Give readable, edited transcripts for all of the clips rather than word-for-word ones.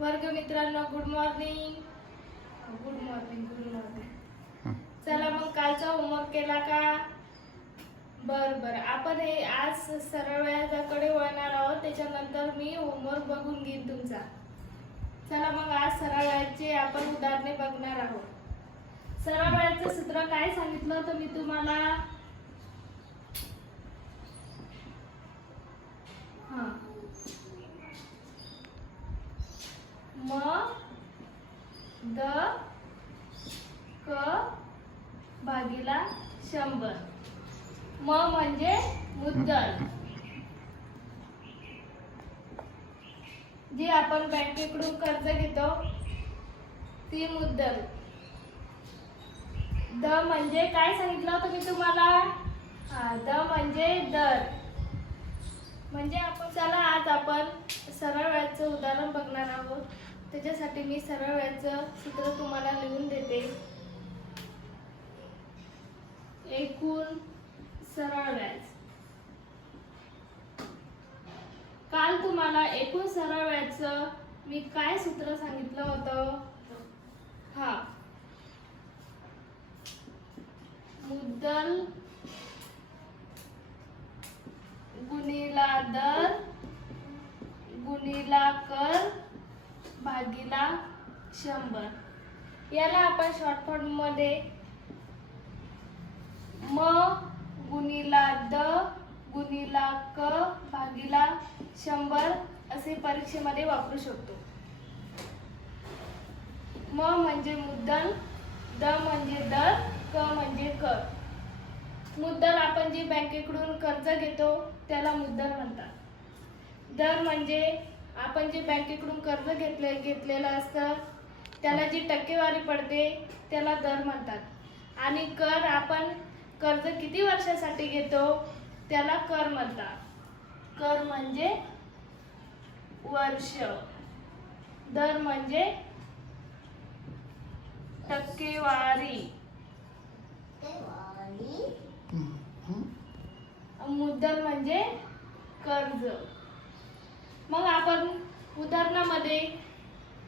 वर्ग मित्रांनो, good morning. Good morning, good morning. चला मग कालचा होमवर्क केला का? बर आपण हे आज सरळ व्याजाकडे वळणार आहोत. त्याच्यानंतर मी होमवर्क बघून घेईन तुमचा. चला मग आज सरळ व्याजाचे आपण उदाहरणे बघणार आहोत. सरळ व्याजाचं सूत्र काय सांगितलं होतं मी तुम्हाला? म द क भागीला 100. म म्हणजे मुद्दल, जी आपण बँकेकडून कर्ज घेतो ती मुद्दल. द म्हणजे काय सांगितलं होतं मी तुम्हाला? द म्हणजे दर. म्हणजे आपण चला आज आपण सरळ व्याजाचं उदाहरण बघणार आहोत. त्याच्यासाठी मी सरळ व्याजाचं सूत्र तुम्हाला लिहून देते. एकूण सरळ व्याज. काल तुम्हाला एकूण सरळ व्याजाचं मी काय सूत्र सांगितलं होतं? मुद्दल गुणिला दर गुणिला कर भागीला 100. याला आपण शॉर्ट फॉर्म मध्ये म गुणिला द गुणिला क भागीला 100 असे परीक्षेमध्ये वापरू शकतो. म म्हणजे मुद्दल, द म्हणजे दर, क म्हणजे कर. मुद्दल आपण जी बँकेकडून कर्ज घेतो त्याला मुद्दल म्हणतात. दर म्हणजे आपण जे बँकेकडून कर्ज घेतलेलं असतं त्याला जी टक्केवारी पडते त्याला दर म्हणतात. आणि कर आपण कर्ज किती वर्षासाठी घेतो त्याला कर म्हणतात. कर म्हणजे वर्ष, दर म्हणजे टक्केवारी, मुद्दल म्हणजे कर्ज. मग आपण उदाहरणामध्ये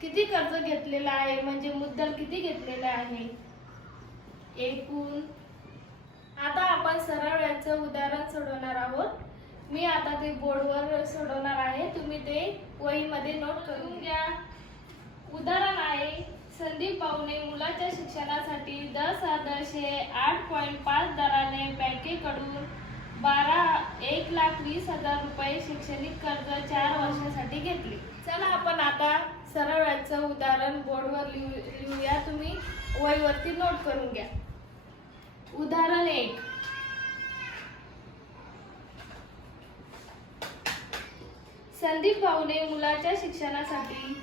किती कर्ज घेतलेलं आहे म्हणजे मुद्दल किती घेतलेलं आहे एकूण. आता आपण सरळ व्याजाचं उदाहरण सोडवणार आहोत. मी आता ते बोर्डवर सोडवणार आहे, तुम्ही ते वहीमध्ये नोट करून घ्या. उदाहरण आहे, संदीप भाऊने मुलाच्या शिक्षणासाठी 10,8.5 दराने बँकेकडून 1,20,000 रुपये शैक्षणिक कर्ज 4 वर्षासाठी घेतले. चला आपण आता सरळ व्याजाचं उदाहरण बोर्डवर लिहूया. तुम्ही वहीवरती नोट करून घ्या. उदाहरण 1. संदीप भाऊने मुलाच्या शिक्षणासाठी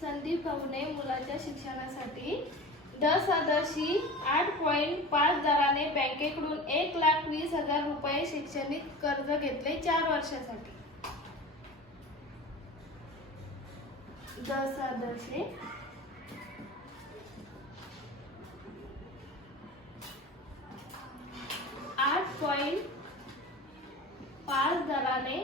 संदीप भाऊने मुलाच्या शिक्षणासाठी 10,8.5 दराने बँकेकडून 1,20,000 रुपये शैक्षणिक कर्ज घेतले 4 वर्षासाठी. 10,8.5 दराने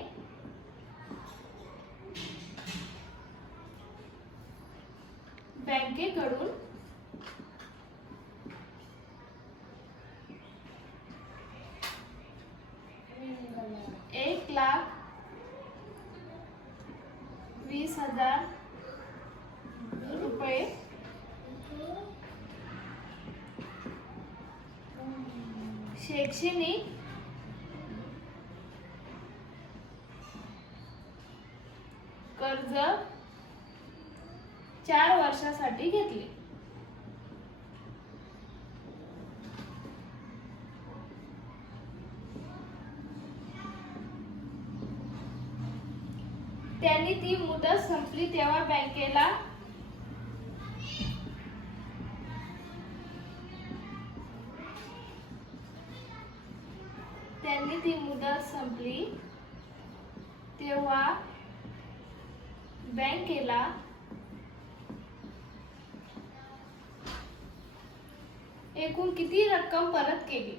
बँकेकडून 1,20,000 रुपये शैक्षणिक कर्ज 4 वर्षासाठी घेतले. त्यांनी ती मुदत संपली तेव्हा बँकेला त्यांनी ती मुदत संपली तेव्हा बँकेला एकूण किती रक्कम परत केली?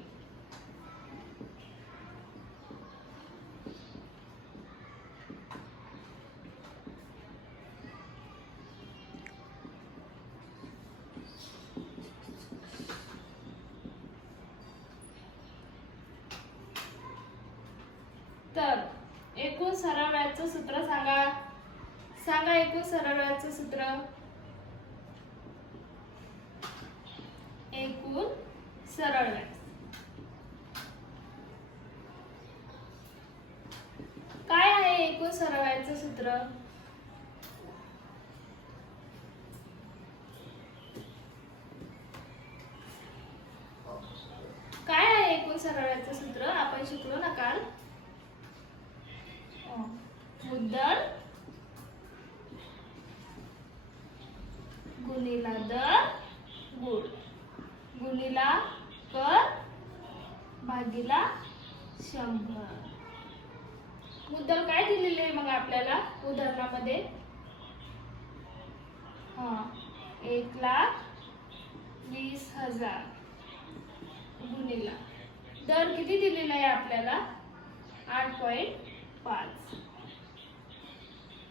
तर एकूण सरळ व्याजाचं सूत्र सांगा. सांगा एकूण सरळ व्याजाचं सूत्र. एकूण सरळ व्याज काय आहे? एकूण सरळ व्याजाचं सूत्र काय आहे? एकूण सरळ व्याजाचं सूत्र आपण शिकलो ना काल. मुद्दल गुणिला दर गुणिला कर भागिला 100. मुद्दल काय दिलेले आहे मग आपल्याला उदाहरणामध्ये? 1,20,000 गुणिला दर किती दिलेला आहे आपल्याला? 8.5.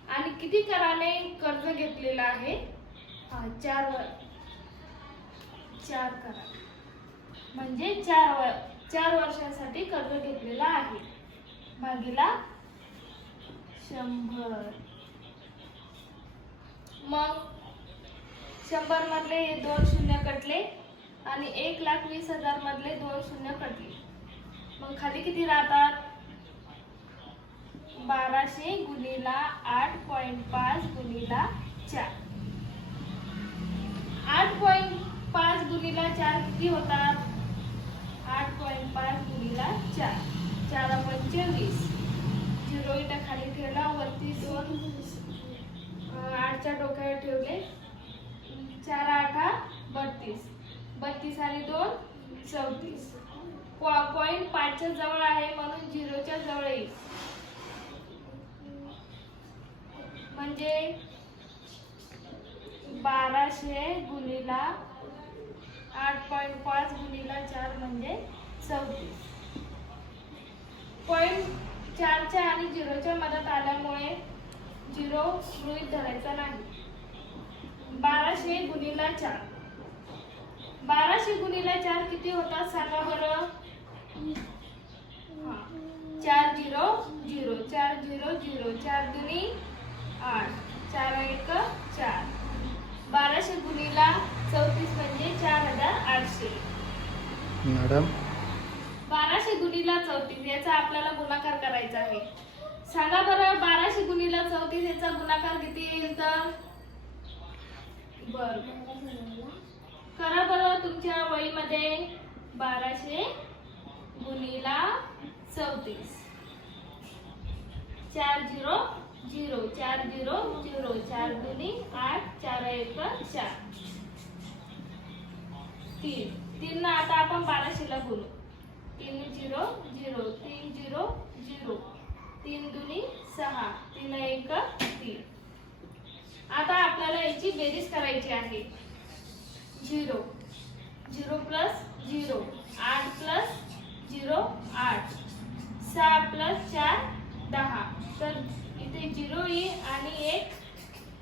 आणि किती कराने कर्ज घेतलेला आहे? 4 करा म्हणजे 4 वर्षांसाठी कर्ज घेतलेला आहे भागिला 100. मग 100 मधले हे 2 शून्य कटले आणि 1,20,000 मधले 2 शून्य कटले. मग खाली किती राहतात? 1200 गुणिला 8.5 गुणिला 4. 8.5 गुणिला 4 किती होतात? 8.5 गुणिला 4 4×5 0 इथं खाली ठेवला, वरती 2 8च्या डोक्यावर ठेवले. 4×8 32. 32 आणि 2 34. पॉइंट 5च्या जवळ आहे म्हणून 0च्या जवळ येईल. म्हणजे 1200 गुणिला 8.5 गुणिला 4 म्हणजे 34. पॉइंट 4च्या आणि 0च्या मधात आल्यामुळे 0 गृहीत धरायचा नाही. 1200 गुणिला 4. 1200 गुणिला 4 किती होतात सांगा बरं? 4 0 0 4 0 0 4 दुनी 8 4 1 4. 1200 गुणिला 34 म्हणजे 4,800. मॅडम 1200 गुणिला 34 याचा आपल्याला गुणाकार करायचा आहे. सांगा बरं 1200 गुणिला 34 याचा गुणाकार किती येईल? तर बरं करा बरं तुमच्या वहीमध्ये. 1200 गुणिला 34 4 0 0 4 0 0 4 दुनी 8 4 1 4. 3 ना आता आपण 1200 ला गुणू. 3 0 0 3 0 0 3 दुनी 6 3 1 3. आता आपल्याला याची बेरीज करायची आहे. 0 0 प्लस 0 8 प्लस 0 8 6 प्लस 4 10. तर इथे 0 येईल आणि 1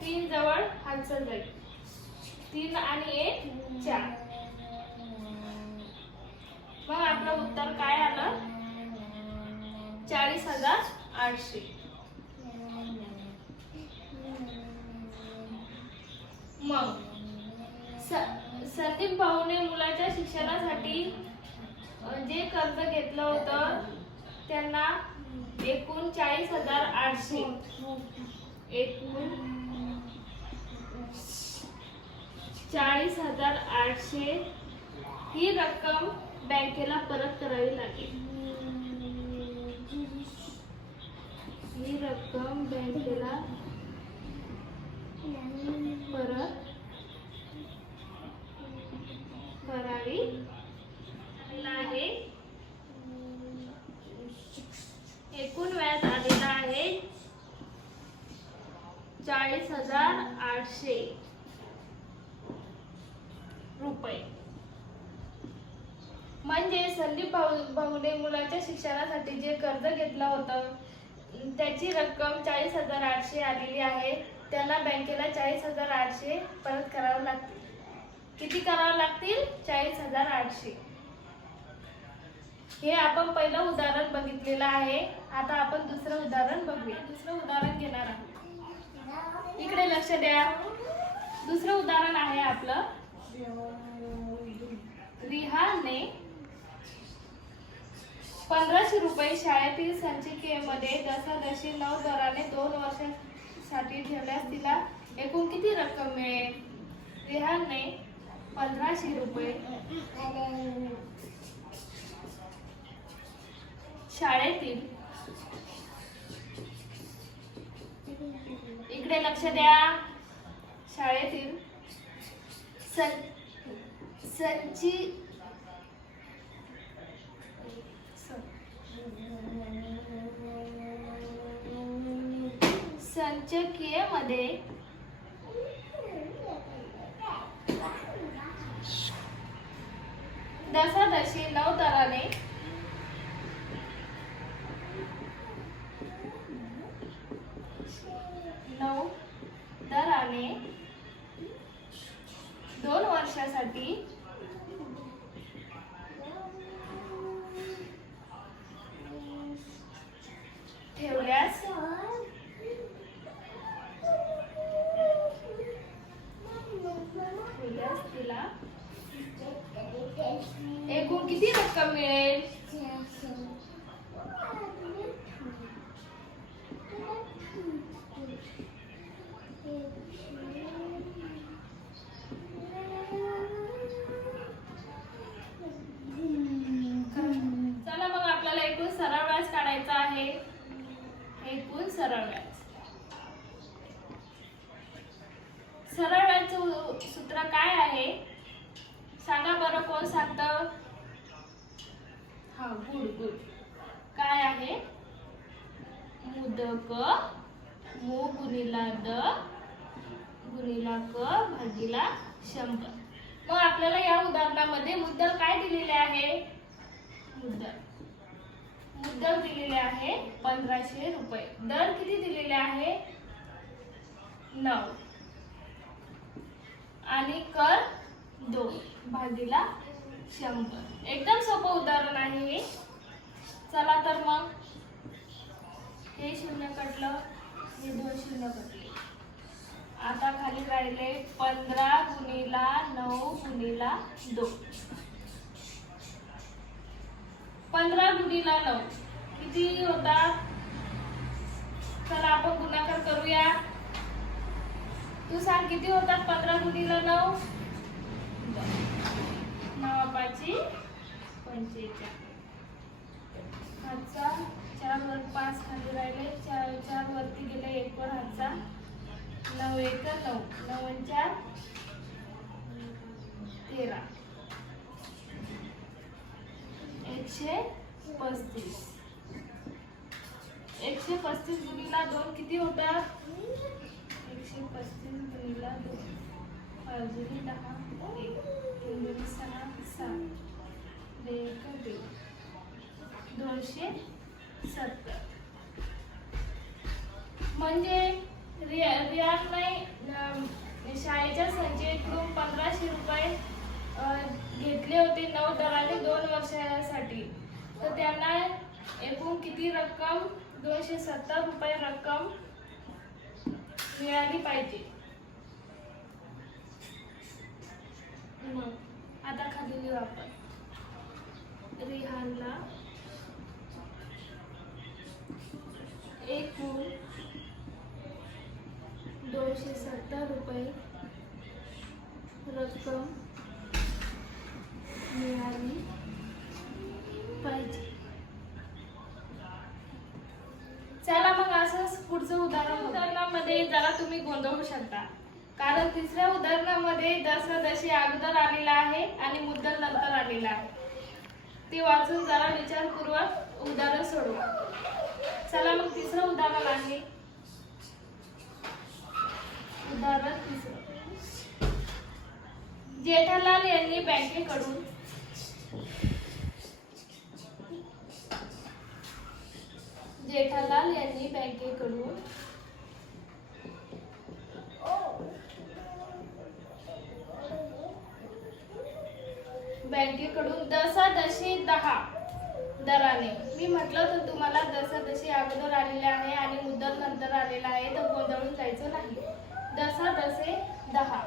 3 जवळ हातचं जाईल. 3 आणि 1 4. मग आपलं उत्तर काय आलं? 40,800. मग संदीप भाऊने मुलाच्या शिक्षणासाठी जे कर्ज घेतलं होतं त्यांना एकूण 40,800 एकूण 40,800 ही रक्कम बँकेला परत करावी लागेल. ही रक्कम बँकेला परत करावी आहे. एकूण व्याज आलेला आहे 40,800 रुपये. म्हणजे संदीप भाऊने मुलाच्या शिक्षणासाठी जे कर्ज घेतलं होतं त्याची रक्कम 40,800 आलेली आहे. त्याला बँकेला 40,800 परत करावं लागतील. किती करावं लागतील? 40,800. हे आपण पहिलं उदाहरण बघितलेलं आहे. आता आपण दुसरं उदाहरण बघूया. दुसरं उदाहरण घेणार आहोत. इकडे लक्ष द्या. दुसरं उदाहरण आहे आपलं. रिहानने 1,500 रुपये शाळेतील संचिकेमध्ये दशादशी 9 दराने 2 वर्षांसाठी ठेवल्यास तिला एकूण किती रक्कम मिळेल? रिहानने 1,500 रुपये शाळेतील, इकडे लक्ष द्या, शाळेतील संचयकीमध्ये दशादशी 9 दराने 2 वर्षासाठी ठेवल्यास तिला एकूण किती रक्कम मिळेल? चला मग आपल्याला एकूण सरळ व्याज काढायचा आहे. एकूण सरळ व्याज. सरळ व्याजचं सूत्र काय आहे सांगा बरं. कोण सांगतं? गुड. काय आहे? मुदक मु गुणिला द गुणिला क भागिला 100. मग आपल्याला या उदाहरणामध्ये मुद्दल काय दिलेले आहे? मुद्दल दिलेले आहे 1,500 रुपये. दर किती दिलेले आहे? 9 आणि कर 2 भागिला 100. एकदम सोपं उदाहरण आहे हे. चला तर मग हे 0 कटलं, हे 2 0 कटले. आता खाली राहिले 15 गुणिला 9 गुणिला 2. 15 गुणिला 9 किती होतात? चला आपण गुणाकार करूया. तू सांग किती होतात 15 गुणिला 9? 9 5 45. हातचा 4 वर 5 खाली राहिले, 4 वरती गेले, 1 वर हातचा. 9 1 9 9 4 13. 135. 135 गुणिला 2 किती होतात? 135 गुणिला 2 5 10 1 3 6 7 1 270. म्हणजे रियान नाही शाळेच्या संचयकडून 1,500 रुपये घेतले होते 9 दराने 2 वर्षासाठी. तर त्यांना एकूण किती रक्कम? 270 रुपये रक्कम मिळाली पाहिजे. आता खाली लिहू आपण. रिहानला एकूण 270 रुपये रक्कम मिळाली पाहिजे. चला मग असंच पुढचं उदाहरणामध्ये जरा तुम्ही गोंधळू शकता, कारण तिसऱ्या उदाहरणामध्ये दशादशी अगोदर आलेला आहे आणि मुद्दल नंतर आलेला आहे. ते वाचून जरा विचारपूर्वक उदाहरण सोडवा. चला मग तिसरं उदाहरण आहे. उदाहरण तिसरं. जेठालाल यांनी बँकेकडून दशादशी 10 दराने, मी म्हटलं तर तुम्हाला दशादशी अगोदर आलेले आहे आणि मुद्दल नंतर आलेला आहे, तर गोंधळून जायचं नाही. दशादशे 10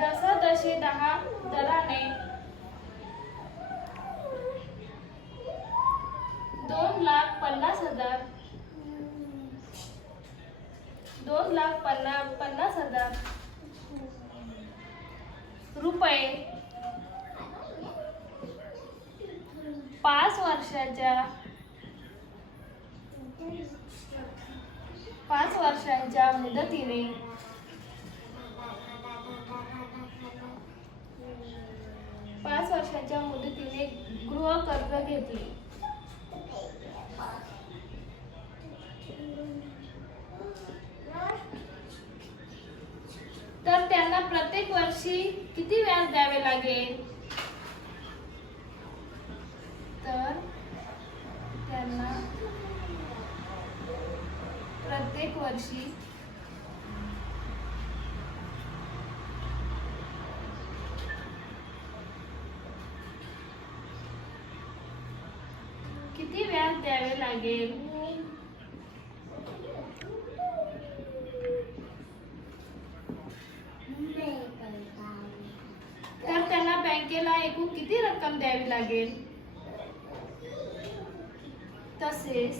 दशादशी 10 दराने 2,50,000 रुपये 5 वर्षांच्या मुदतीने गृह कर्ज घेतले. तर त्यांना प्रत्येक वर्षी किती व्याज द्यावे लागेल? तर त्यांना प्रत्येक वर्षी किती व्याज द्यावे लागेल? तर त्यांना बँकेला एकूण किती रक्कम द्यावी लागेल? तसेच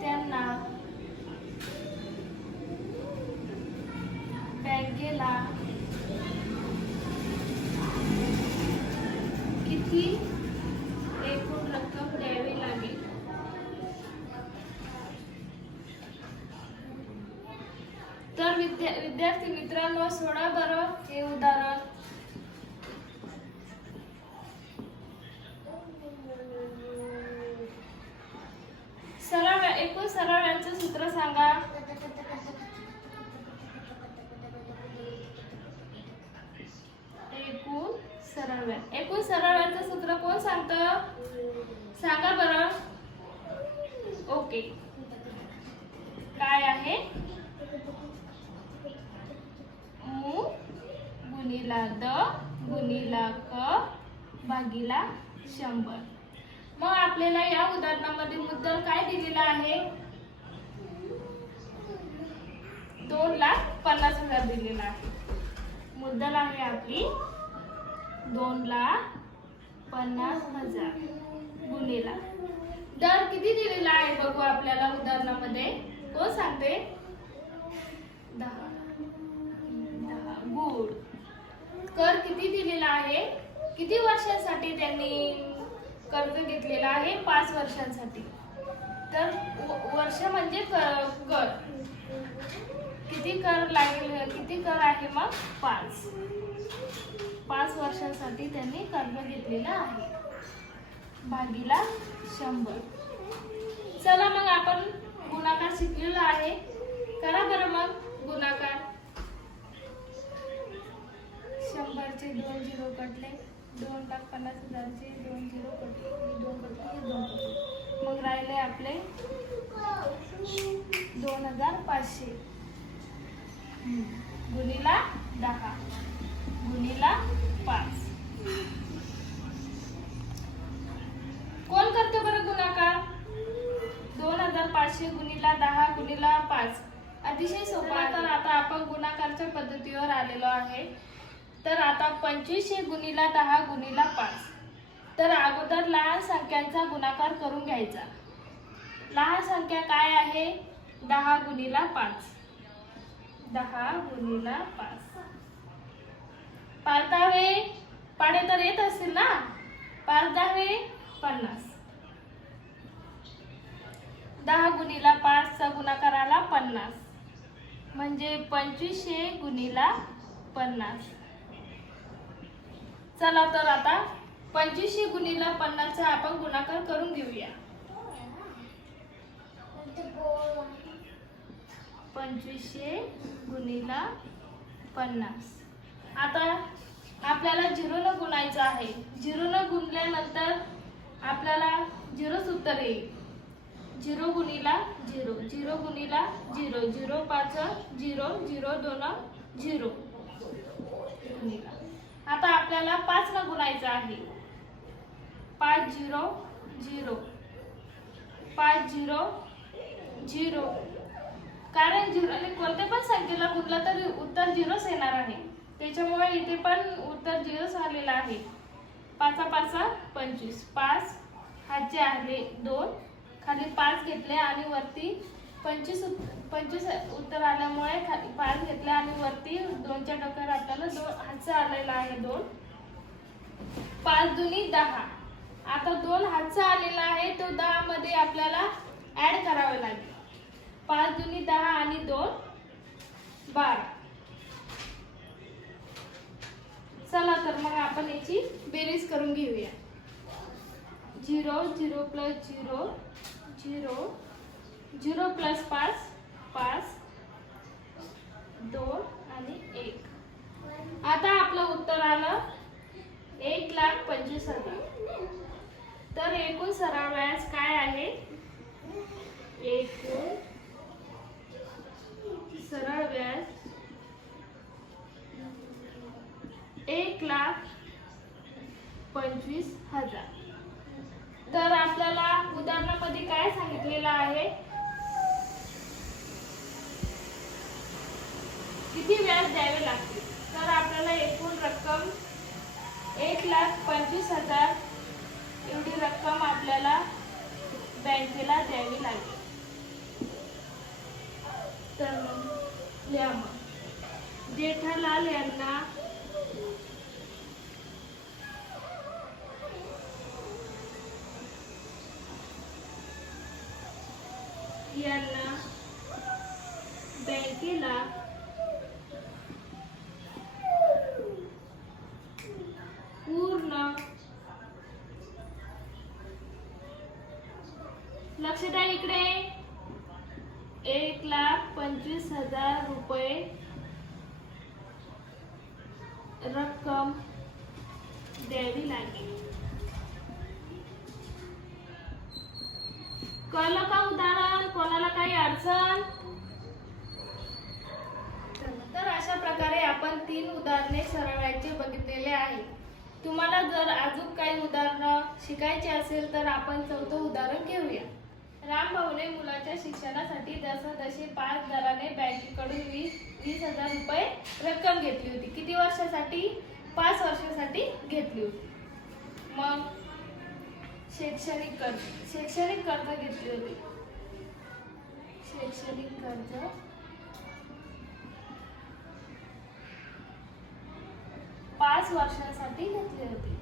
त्यांना बँकेला किती एकूण रक्कम द्यावी लागेल? तर विद्यार्थी मित्रांनो, सोडा बरं हे उदाहरण. एकूण सरळ व्याजाचं सूत्र सांगा. एकूण सरळ व्याजाचं सूत्र कोण सांगतं? सांगा बरं. ओके, काय आहे? मु गुणिला द गुणिला क भागिला 100. मग आपल्याला या उदाहरणामध्ये मुद्दल काय दिलेला आहे? 2,50,000 दिलेला आहे. मुद्दल आहे आपली 2,50,000 गुणिला दर किती दिलेला आहे बघू आपल्याला उदाहरणामध्ये. कोण सांगते? 10 गुड. कर किती दिलेला आहे? किती वर्षांसाठी त्यांनी कर्ज घेतलेला आहे? 5 वर्षांसाठी. तर वर्ष म्हणजे कर. किती कर लागेल? किती कर आहे मग? 5 वर्षांसाठी त्यांनी कर्ज घेतलेला आहे. भागिला 100. चला मग आपण गुणाकार शिकलेला आहे. करा बरं मग गुणाकार. 100चे 2 झिरो कटले. 2,50,000चे 2 झिरो कटले. 2 कटले 2 कटले. मग राहिले आपले 2,500 गुणिला 10 गुणिला 5. कोण करते बरं गुणाकार? 2,500 गुणिला 10 गुणिला 5. अतिशय सोपा. तर आता आपण गुणाकारच्या पद्धतीवर आलेलो आहे. तर आता 2500 गुणिला 10 गुणिला 5. तर अगोदर लहान संख्यांचा गुणाकार करून घ्यायचा. लहान संख्या काय आहे? 10 गुणिला 5. 10 गुणिला 5. पारतावे पाडे तर येत असतील ना? 5 10 50. 10 गुणिला 5 चा गुणाकार आला 50. म्हणजे 2500 गुणिला 50. चला तर आता 2500 गुणिले 50 चा आपण गुणाकार करून घेऊया. 2500 गुणिले 50. आता आपल्याला 0 न गुणायचं आहे. 0 न गुणल्यानंतर आपल्याला 0च उत्तर येईल. 0 गुणिले 0, 0 गुणिले 0, 0 5 0, 0 2 0 गुणिले. आता आपल्याला 5 न गुणायचं आहे. 5 0 0, 5 0 0. कारण 0 ने कोणत्या पण संख्येला गुणलं तर उत्तर 0च येणार आहे. त्याच्यामुळे इथे पण उत्तर 0च आलेलं आहे. 5 5 25. 5 हातचे आले 2, खाली 5 घेतले आणि वरती 25 उत्तर आल्यामुळे खाली 5 घेतले आणि वरती 2च्या टोकावर आपल्याला 2 हातचा आलेला आहे 2. 5 दुनी 10. आता 2 हातचा आलेला आहे तो 10 मध्ये आपल्याला ऍड करावे लागेल. 5 दुनी 10 आणि 2 12. चला तर मग आपण याची बेरीज करून घेऊया. 0 0 प्लस 0 0, 0 प्लस 5 5, 2 आणि 1. आता आपलं उत्तर आलं 1,25,000. तर एकूण सरळ व्याज काय आहे? एकूण सरळ व्याज 1,25,000. तर आपल्याला उदाहरणामध्ये काय सांगितलेलं आहे? किती व्याज द्यावे लागते? तर आपल्याला एकूण रक्कम 1,25,000 एवढी रक्कम आपल्याला बँकेला द्यावी लागेल. तर लिहा मग. जेठालाल यांना बँकेला पूर्ण, लक्ष द्या इकडे, 1,25,000 रुपये रक्कम द्यावी लागेल. कळलं का उदाहरण? कोणाला काही अडचण? तर अशा प्रकारे आपण 3 उदाहरणे सरळायचे बघितलेले आहे. तुम्हाला जर अजून काही उदाहरणं शिकायची असेल तर आपण 4थं उदाहरण घेऊया. रामभाऊने मुलाच्या शिक्षणासाठी जसजशी 5 दराने बँकेकडून 20,000 रुपये रक्कम घेतली होती. किती वर्षासाठी? 5 वर्षासाठी घेतली होती. मग शैक्षणिक कर्ज घेतली होती. शैक्षणिक कर्ज 5 वर्षांसाठी घेतली होती.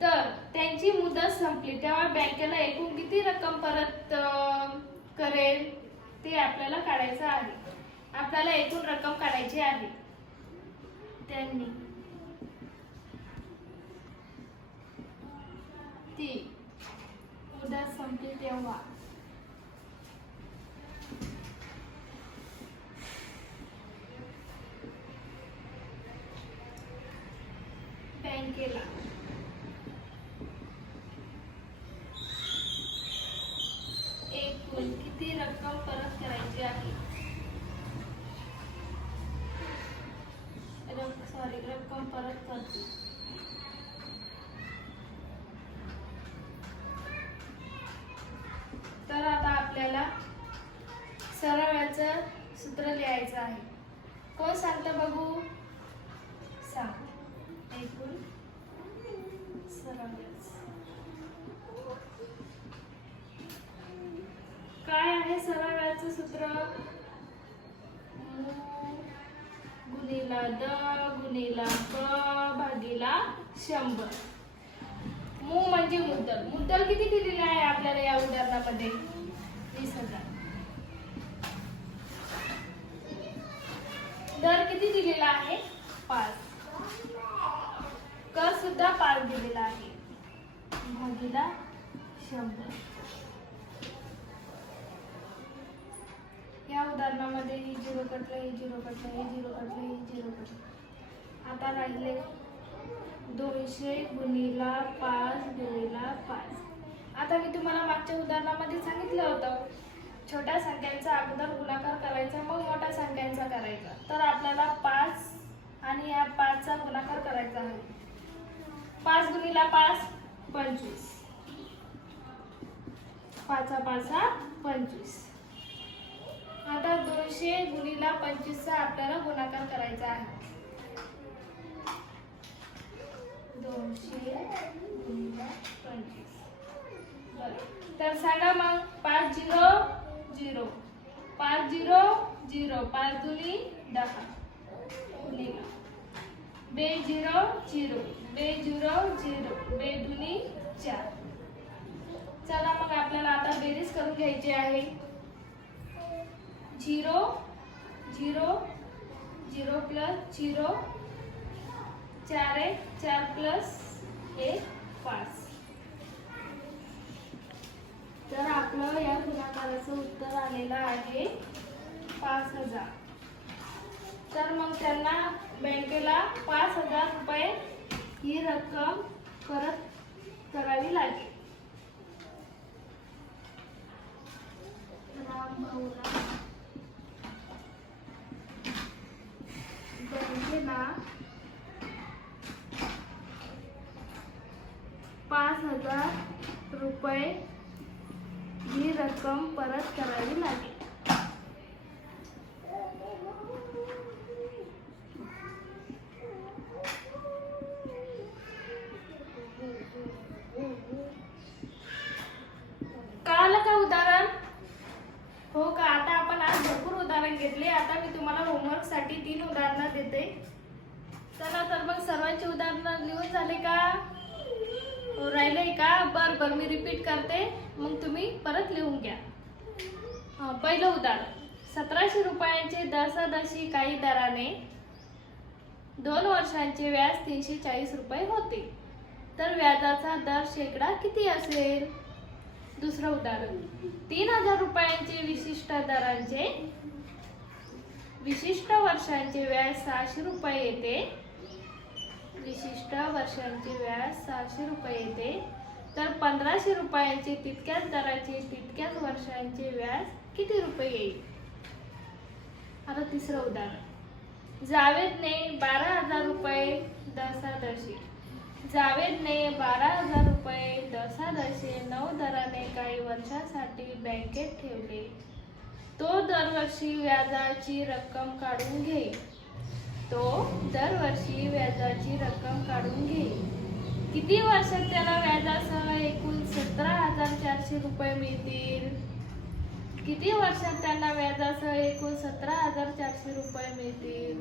तर त्यांची मुदत संपली तेव्हा बँकेला एकूण किती रक्कम परत करेल ते आपल्याला काढायचं आहे. आपल्याला एकूण रक्कम काढायची आहे. त्यांनी ती मुदत संपली तेव्हा बँकेला एकूण किती रक्कम परत करायची आहे? रक्कम परत करते. तर आता आपल्याला सरळ व्याजाचं सूत्र लिहायचं आहे. कोण सांगतं बघू? सांग. एकूण सरळ व्याज काय आहे? सरळ व्याजाचं सूत्र गुणिला द गुणिला क भागिला 100. मू म्हणजे मुद्दल. मुद्दल किती दिलेला आहे आपल्याला या उदाहरणामध्ये? 20,000. दर किती दिलेला आहे? 5. कर सुद्धा 5 दिलेला आहे. भागीला 100. या उदाहरणामध्ये ही 0 कटलं, ही 0 कटलं, ही 0 कटलं, ही 0 कटलं. आता राहिले 200 गुणिला 5 गुणिला 5. आता मी तुम्हाला मागच्या उदाहरणामध्ये सांगितलं होतं छोट्या संख्यांचा अगोदर गुणाकार करायचा मग मोठ्या संख्यांचा करायचा. तर आपल्याला 5 आणि या 5 चा गुणाकार करायचा आहे. 5 गुणिला 5 25. 5 25. आता 200 गुणिला 25 चा आपल्याला गुणाकार करायचा आहे. 200 गुणिला 25. तर सांगा मग 5 0 0 5 0 0 5 दुनी 10 गुणिला 2 0 0 2 0 0 2 दुनी 4. चला मग आपल्याला आता बेरीज करून घ्यायची आहे. 0 0 0 प्लस 0 4 1 4 प्लस 1 5. तर आपलं या गुणाकाराचं उत्तर आलेलं आहे 5,000. तर मग त्यांना बँकेला 5,000 रुपये ही रक्कम परत करावी लागेल. रामभाऊला बँकेला 5,000 रुपये ही रक्कम परत करावी लागेल. कळालं का उदाहरण? हो का? आता आपण आज भरपूर उदाहरण घेतले. आता मी तुम्हाला होमवर्क साठी 3 उदाहरणं देते. चला तर मग सर्वांची उदाहरणं लिहून झाले का? राहिलंय का? बरं मी रिपीट करते मग तुम्ही परत लिहून घ्या. पहिलं उदाहरण 1700 रुपयांचे दशादशी काही दराने 2 वर्षांचे व्याज 340 रुपये होते. तर व्याजाचा दर शेकडा किती असेल? दुसरं उदाहरण 3000 रुपयांचे विशिष्ट दरांचे विशिष्ट वर्षांचे व्याज 600 रुपये येते. विशिष्ट वर्षांचे व्याज 600 रुपये येते. तर 1500 रुपयांचे तितक्याच दराचे तितक्याच वर्षांचे व्याज किती रुपये येईल? आता तिसरं उदाहरण जावेदने 12,000 रुपये दशादशी जावेदने 12,000 रुपये दशादशी 9 दराने काही वर्षांसाठी बँकेत ठेवले. तो दरवर्षी व्याजाची रक्कम काढून घेईल. तो दरवर्षी व्याजाची रक्कम काढून घेईल. किती वर्षात त्याला व्याजासह एकूण 17,400 रुपये मिळतील? किती वर्षात त्यांना व्याजासह एकूण 17,400 रुपये मिळतील?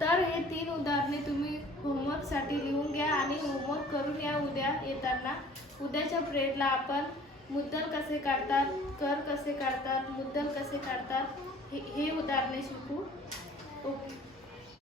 तर हे 3 उदाहरणे तुम्ही होमवर्क साठी लिहून घ्या आणि होमवर्क करून या. उद्या येताना उद्याच्या पिरियडला आपण मुद्दल कसे काढतात, कर कसे काढतात, मुद्दल कसे काढतात हे उदाहरणे शिकू. ओके.